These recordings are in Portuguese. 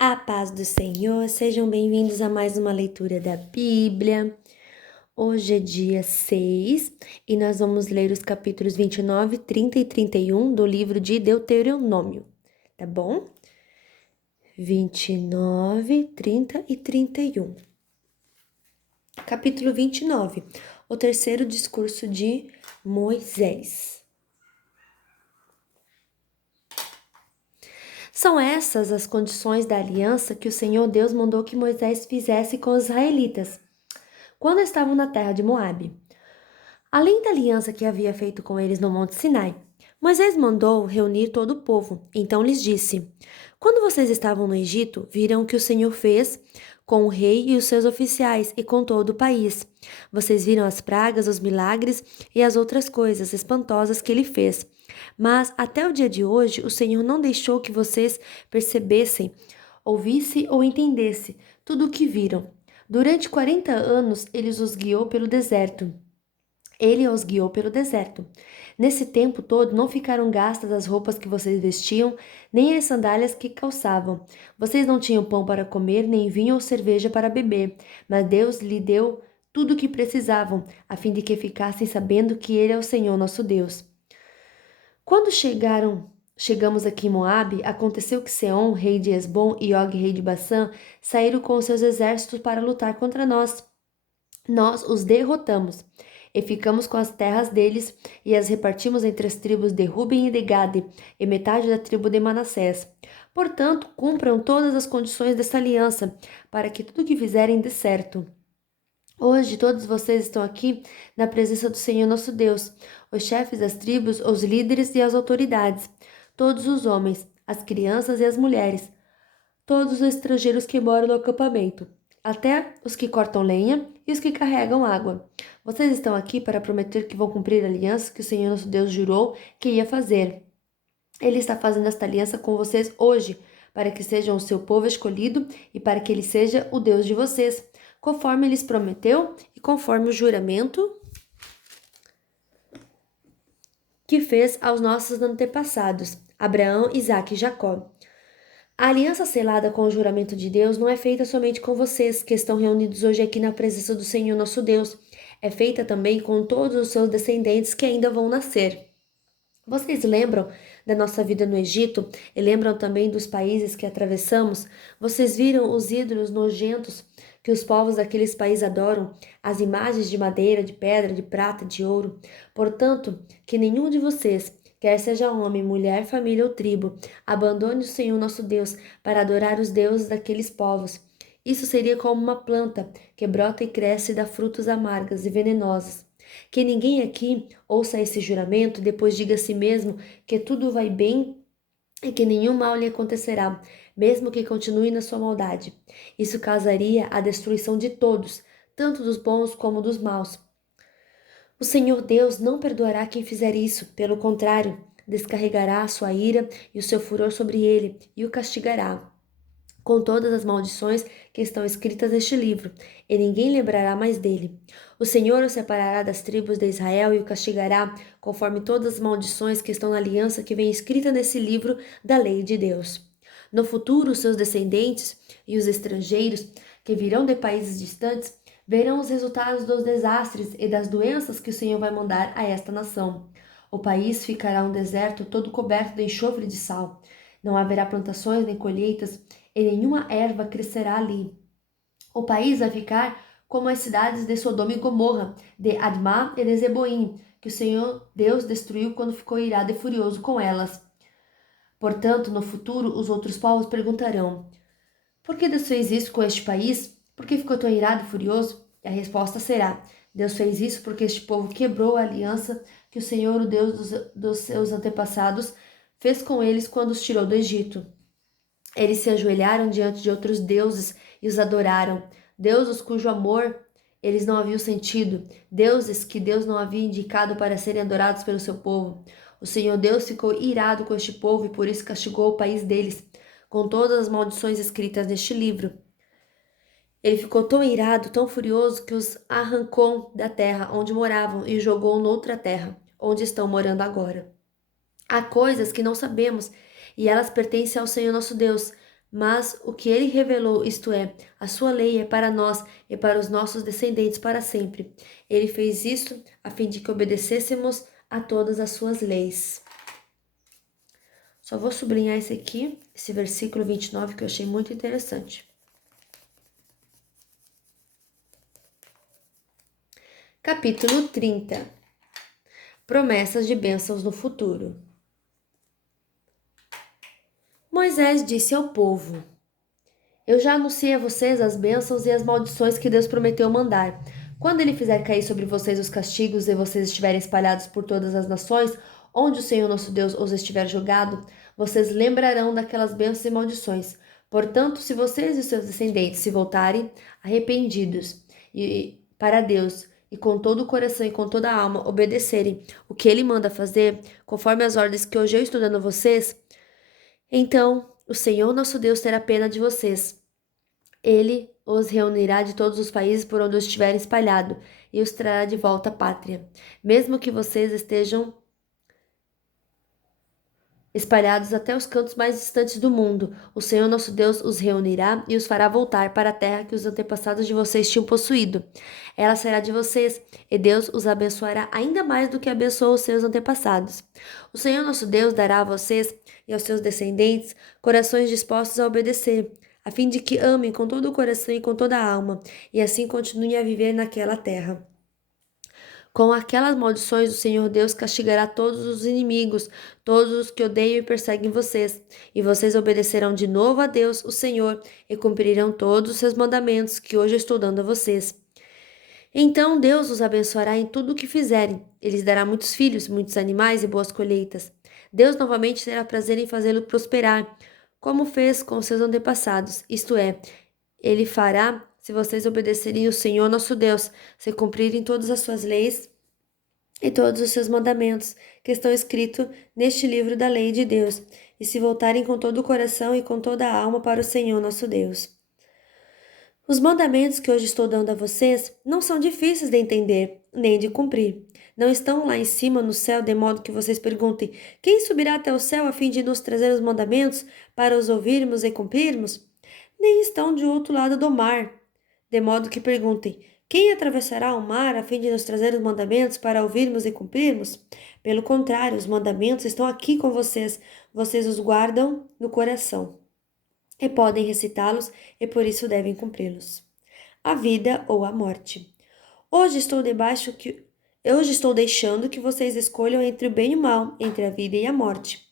A paz do Senhor, sejam bem-vindos a mais uma leitura da Bíblia. Hoje é dia 6 e nós vamos ler os capítulos 29, 30 e 31 do livro de Deuteronômio, tá bom? 29, 30 e 31. Capítulo 29, o terceiro discurso de Moisés. São essas as condições da aliança que o Senhor Deus mandou que Moisés fizesse com os israelitas quando estavam na terra de Moabe. Além da aliança que havia feito com eles no Monte Sinai, Moisés mandou reunir todo o povo. Então lhes disse: Quando vocês estavam no Egito, viram o que o Senhor fez com o rei e os seus oficiais e com todo o país. Vocês viram as pragas, os milagres e as outras coisas espantosas que ele fez. Mas até o dia de hoje, o Senhor não deixou que vocês percebessem, ouvissem ou entendessem tudo o que viram. Durante 40 anos, ele os guiou pelo deserto. Ele os guiou pelo deserto. Nesse tempo todo não ficaram gastas as roupas que vocês vestiam, nem as sandálias que calçavam. Vocês não tinham pão para comer, nem vinho ou cerveja para beber, mas Deus lhe deu tudo o que precisavam, a fim de que ficassem sabendo que Ele é o Senhor nosso Deus. Quando chegamos aqui em Moabe, aconteceu que Seom, rei de Hesbom, e Og, rei de Bassã, saíram com seus exércitos para lutar contra nós. Nós os derrotamos e ficamos com as terras deles e as repartimos entre as tribos de Ruben e de Gade e metade da tribo de Manassés. Portanto, cumpram todas as condições desta aliança, para que tudo o que fizerem dê certo. Hoje todos vocês estão aqui na presença do Senhor nosso Deus, os chefes das tribos, os líderes e as autoridades, todos os homens, as crianças e as mulheres, todos os estrangeiros que moram no acampamento, até os que cortam lenha e os que carregam água. Vocês estão aqui para prometer que vão cumprir a aliança que o Senhor nosso Deus jurou que ia fazer. Ele está fazendo esta aliança com vocês hoje, para que sejam o seu povo escolhido e para que ele seja o Deus de vocês, conforme ele lhes prometeu e conforme o juramento que fez aos nossos antepassados, Abraão, Isaque e Jacó. A aliança selada com o juramento de Deus não é feita somente com vocês, que estão reunidos hoje aqui na presença do Senhor nosso Deus. É feita também com todos os seus descendentes que ainda vão nascer. Vocês lembram da nossa vida no Egito e lembram também dos países que atravessamos? Vocês viram os ídolos nojentos que os povos daqueles países adoram, as imagens de madeira, de pedra, de prata, de ouro. Portanto, que nenhum de vocês, quer seja homem, mulher, família ou tribo, abandone o Senhor nosso Deus para adorar os deuses daqueles povos. Isso seria como uma planta que brota e cresce e dá frutos amargas e venenosos. Que ninguém aqui ouça esse juramento e depois diga a si mesmo que tudo vai bem e que nenhum mal lhe acontecerá, mesmo que continue na sua maldade. Isso causaria a destruição de todos, tanto dos bons como dos maus. O Senhor Deus não perdoará quem fizer isso, pelo contrário, descarregará a sua ira e o seu furor sobre ele e o castigará com todas as maldições que estão escritas neste livro, e ninguém lembrará mais dele. O Senhor o separará das tribos de Israel e o castigará, conforme todas as maldições que estão na aliança que vem escrita nesse livro da lei de Deus. No futuro, os seus descendentes e os estrangeiros que virão de países distantes verão os resultados dos desastres e das doenças que o Senhor vai mandar a esta nação. O país ficará um deserto todo coberto de enxofre de sal. Não haverá plantações nem colheitas, e nenhuma erva crescerá ali. O país vai ficar como as cidades de Sodoma e Gomorra, de Admá e de Zeboim, que o Senhor Deus destruiu quando ficou irado e furioso com elas. Portanto, no futuro, os outros povos perguntarão: por que Deus fez isso com este país? Por que ficou tão irado e furioso? E a resposta será: Deus fez isso porque este povo quebrou a aliança que o Senhor, o Deus dos seus antepassados, fez com eles quando os tirou do Egito. Eles se ajoelharam diante de outros deuses e os adoraram, deuses cujo amor eles não haviam sentido, deuses que Deus não havia indicado para serem adorados pelo seu povo. O Senhor Deus ficou irado com este povo e por isso castigou o país deles, com todas as maldições escritas neste livro. Ele ficou tão irado, tão furioso, que os arrancou da terra onde moravam e os jogou noutra terra, onde estão morando agora. Há coisas que não sabemos e elas pertencem ao Senhor nosso Deus, Mas o que ele revelou, isto é, a sua lei é para nós e para os nossos descendentes para sempre. Ele fez isso a fim de que obedecêssemos a todas as suas leis. Só vou sublinhar esse aqui, esse versículo 29, que eu achei muito interessante. Capítulo 30. Promessas de bênçãos no futuro. Moisés disse ao povo: Eu já anunciei a vocês as bênçãos e as maldições que Deus prometeu mandar. Quando ele fizer cair sobre vocês os castigos e vocês estiverem espalhados por todas as nações, onde o Senhor nosso Deus os estiver jogado, vocês lembrarão daquelas bênçãos e maldições. Portanto, se vocês e os seus descendentes se voltarem arrependidos e para Deus e com todo o coração e com toda a alma obedecerem o que ele manda fazer, conforme as ordens que hoje eu estou dando a vocês, então o Senhor nosso Deus terá pena de vocês. Ele os reunirá de todos os países por onde estiverem espalhados e os trará de volta à pátria. Mesmo que vocês estejam espalhados até os cantos mais distantes do mundo, o Senhor nosso Deus os reunirá e os fará voltar para a terra que os antepassados de vocês tinham possuído. Ela será de vocês, e Deus os abençoará ainda mais do que abençoou os seus antepassados. O Senhor nosso Deus dará a vocês e aos seus descendentes corações dispostos a obedecer, a fim de que amem com todo o coração e com toda a alma, e assim continuem a viver naquela terra. Com aquelas maldições, o Senhor Deus castigará todos os inimigos, todos os que odeiam e perseguem vocês. E vocês obedecerão de novo a Deus, o Senhor, e cumprirão todos os seus mandamentos que hoje eu estou dando a vocês. Então Deus os abençoará em tudo o que fizerem. Ele lhes dará muitos filhos, muitos animais e boas colheitas. Deus novamente terá prazer em fazê-lo prosperar, como fez com seus antepassados. Isto é, ele fará se vocês obedecerem o Senhor nosso Deus, se cumprirem todas as suas leis e todos os seus mandamentos que estão escritos neste livro da lei de Deus, e se voltarem com todo o coração e com toda a alma para o Senhor nosso Deus. Os mandamentos que hoje estou dando a vocês não são difíceis de entender, nem de cumprir. Não estão lá em cima no céu, de modo que vocês perguntem: quem subirá até o céu a fim de nos trazer os mandamentos para os ouvirmos e cumprirmos? Nem estão de outro lado do mar, de modo que perguntem: quem atravessará o mar a fim de nos trazer os mandamentos para ouvirmos e cumprirmos? Pelo contrário, os mandamentos estão aqui com vocês, vocês os guardam no coração e podem recitá-los e por isso devem cumpri-los. A vida ou a morte. Hoje estou deixando que vocês escolham entre o bem e o mal, entre a vida e a morte.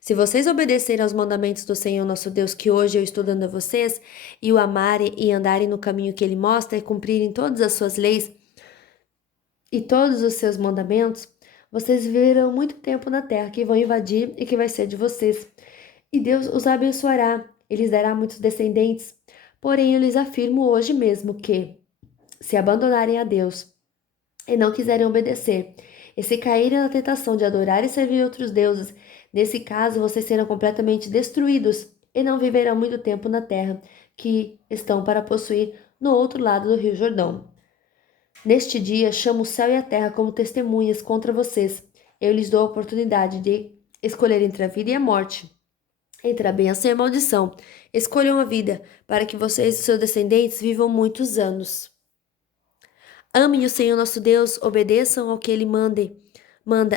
Se vocês obedecerem aos mandamentos do Senhor nosso Deus que hoje eu estou dando a vocês, e o amarem e andarem no caminho que ele mostra e cumprirem todas as suas leis e todos os seus mandamentos, vocês viverão muito tempo na terra que vão invadir e que vai ser de vocês. E Deus os abençoará, ele lhes dará muitos descendentes. Porém, eu lhes afirmo hoje mesmo que, se abandonarem a Deus e não quiserem obedecer, e se caírem na tentação de adorar e servir outros deuses, nesse caso vocês serão completamente destruídos e não viverão muito tempo na terra que estão para possuir no outro lado do Rio Jordão. Neste dia, chamo o céu e a terra como testemunhas contra vocês. Eu lhes dou a oportunidade de escolher entre a vida e a morte, entre a bênção e a maldição. Escolham a vida, para que vocês e seus descendentes vivam muitos anos. Amem o Senhor nosso Deus, obedeçam ao que Ele manda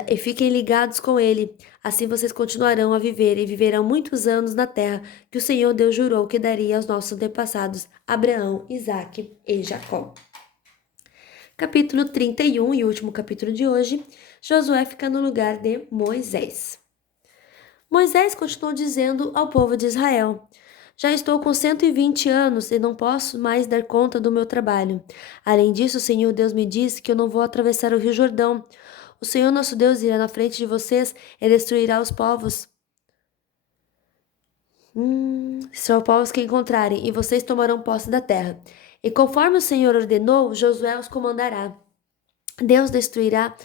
e fiquem ligados com Ele. Assim vocês continuarão a viver e viverão muitos anos na terra que o Senhor Deus jurou que daria aos nossos antepassados, Abraão, Isaque e Jacó. Capítulo 31 e último capítulo de hoje, Josué fica no lugar de Moisés. Moisés continuou dizendo ao povo de Israel: Já estou com 120 anos e não posso mais dar conta do meu trabalho. Além disso, o Senhor Deus me disse que eu não vou atravessar o Rio Jordão. O Senhor nosso Deus irá na frente de vocês e destruirá os povos. Serão povos que encontrarem, e vocês tomarão posse da terra. E conforme o Senhor ordenou, Josué os comandará. Deus destruirá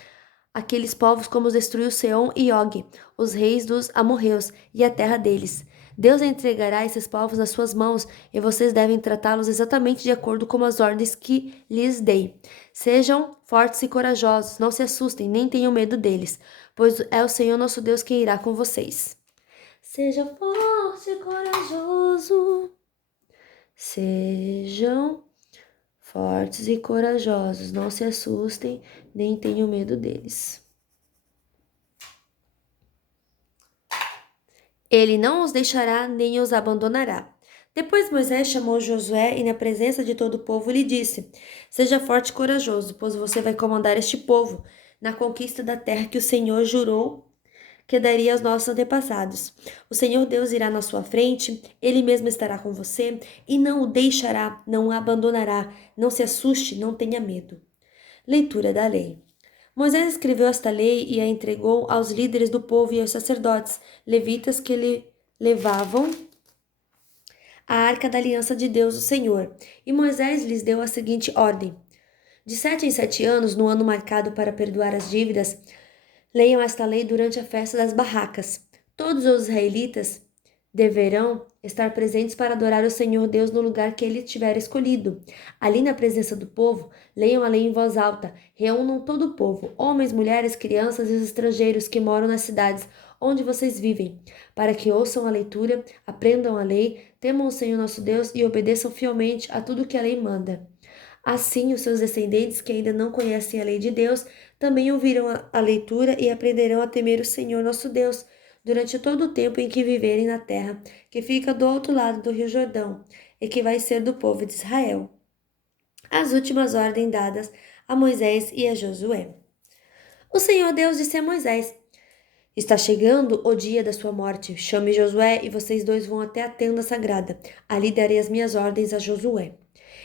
aqueles povos como os destruiu Seom e Og, os reis dos amorreus, e a terra deles. Deus entregará esses povos nas suas mãos, e vocês devem tratá-los exatamente de acordo com as ordens que lhes dei. Sejam fortes e corajosos, não se assustem, nem tenham medo deles, pois é o Senhor nosso Deus quem irá com vocês. Seja forte forte e corajoso. Sejam fortes e corajosos, não se assustem, nem tenham medo deles. Ele não os deixará, nem os abandonará. Depois Moisés chamou Josué e, na presença de todo o povo, lhe disse: Seja forte e corajoso, pois você vai comandar este povo na conquista da terra que o Senhor jurou que daria aos nossos antepassados. O Senhor Deus irá na sua frente, ele mesmo estará com você e não o deixará, não o abandonará. Não se assuste, não tenha medo. Leitura da lei. Moisés escreveu esta lei e a entregou aos líderes do povo e aos sacerdotes, levitas que lhe levavam a arca da aliança de Deus, o Senhor. E Moisés lhes deu a seguinte ordem: De 7 em 7 anos, no ano marcado para perdoar as dívidas, leiam esta lei durante a festa das barracas. Todos os israelitas deverão estar presentes para adorar o Senhor Deus no lugar que ele tiver escolhido. Ali na presença do povo, leiam a lei em voz alta. Reúnam todo o povo, homens, mulheres, crianças e os estrangeiros que moram nas cidades onde vocês vivem, para que ouçam a leitura, aprendam a lei, temam o Senhor nosso Deus e obedeçam fielmente a tudo que a lei manda. Assim, os seus descendentes que ainda não conhecem a lei de Deus também ouvirão a leitura e aprenderão a temer o Senhor nosso Deus durante todo o tempo em que viverem na terra que fica do outro lado do Rio Jordão e que vai ser do povo de Israel. As últimas ordens dadas a Moisés e a Josué. O Senhor Deus disse a Moisés: Está chegando o dia da sua morte. Chame Josué e vocês dois vão até a tenda sagrada. Ali darei as minhas ordens a Josué.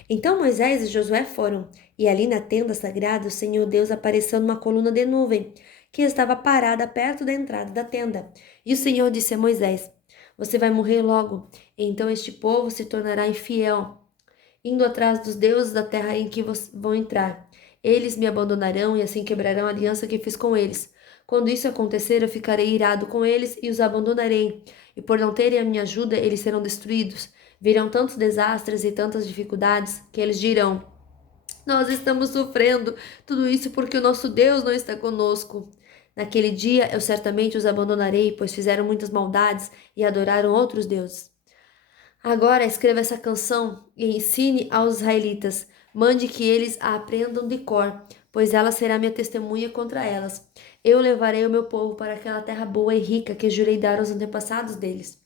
Então Moisés e Josué foram, e ali na tenda sagrada o Senhor Deus apareceu numa coluna de nuvem, que estava parada perto da entrada da tenda. E o Senhor disse a Moisés: Você vai morrer logo, então este povo se tornará infiel, indo atrás dos deuses da terra em que vão entrar. Eles me abandonarão e assim quebrarão a aliança que fiz com eles. Quando isso acontecer, eu ficarei irado com eles e os abandonarei, e por não terem a minha ajuda, eles serão destruídos. Virão tantos desastres e tantas dificuldades que eles dirão: Nós estamos sofrendo tudo isso porque o nosso Deus não está conosco. Naquele dia eu certamente os abandonarei, pois fizeram muitas maldades e adoraram outros deuses. Agora escreva essa canção e ensine aos israelitas. Mande que eles a aprendam de cor, pois ela será minha testemunha contra elas. Eu levarei o meu povo para aquela terra boa e rica que jurei dar aos antepassados deles.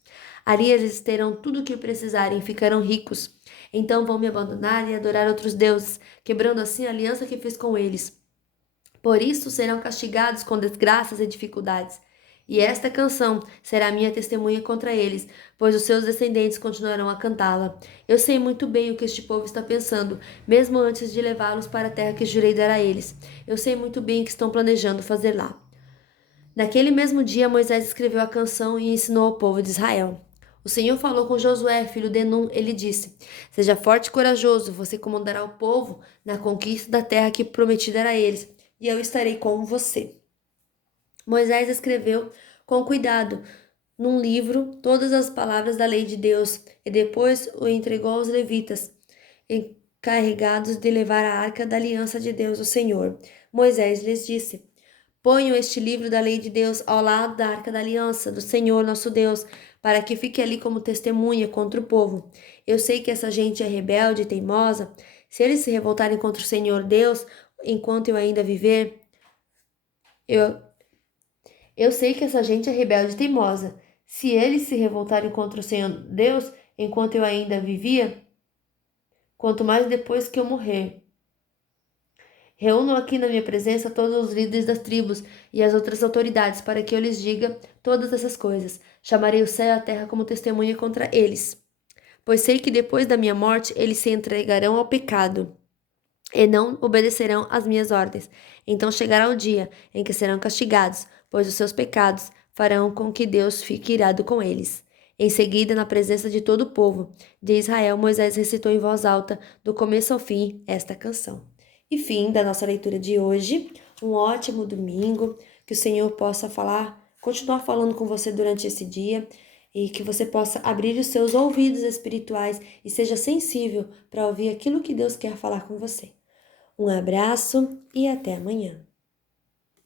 Ali eles terão tudo o que precisarem e ficarão ricos. Então vão me abandonar e adorar outros deuses, quebrando assim a aliança que fiz com eles. Por isso serão castigados com desgraças e dificuldades. E esta canção será minha testemunha contra eles, pois os seus descendentes continuarão a cantá-la. Eu sei muito bem o que este povo está pensando, mesmo antes de levá-los para a terra que jurei dar a eles. Eu sei muito bem o que estão planejando fazer lá. Naquele mesmo dia, Moisés escreveu a canção e ensinou ao povo de Israel. O Senhor falou com Josué, filho de Nun. Ele disse: Seja forte e corajoso, você comandará o povo na conquista da terra que prometi dar a eles, e eu estarei com você. Moisés escreveu com cuidado num livro todas as palavras da lei de Deus e depois o entregou aos levitas, encarregados de levar a arca da aliança de Deus, o Senhor. Moisés lhes disse: Ponham este livro da lei de Deus ao lado da arca da aliança do Senhor nosso Deus, para que fique ali como testemunha contra o povo. Eu sei que essa gente é rebelde e teimosa. Se eles se revoltarem contra o Senhor Deus, enquanto eu ainda viver, eu sei que essa gente é rebelde e teimosa. Se eles se revoltarem contra o Senhor Deus, enquanto eu ainda vivia, quanto mais depois que eu morrer. Reúnam aqui na minha presença todos os líderes das tribos e as outras autoridades, para que eu lhes diga todas essas coisas. Chamarei o céu e a terra como testemunha contra eles. Pois sei que depois da minha morte eles se entregarão ao pecado e não obedecerão às minhas ordens. Então chegará o dia em que serão castigados, pois os seus pecados farão com que Deus fique irado com eles. Em seguida, na presença de todo o povo de Israel, Moisés recitou em voz alta, do começo ao fim, esta canção. E fim da nossa leitura de hoje. Um ótimo domingo, que o Senhor possa continuar falando com você durante esse dia e que você possa abrir os seus ouvidos espirituais e seja sensível para ouvir aquilo que Deus quer falar com você. Um abraço e até amanhã.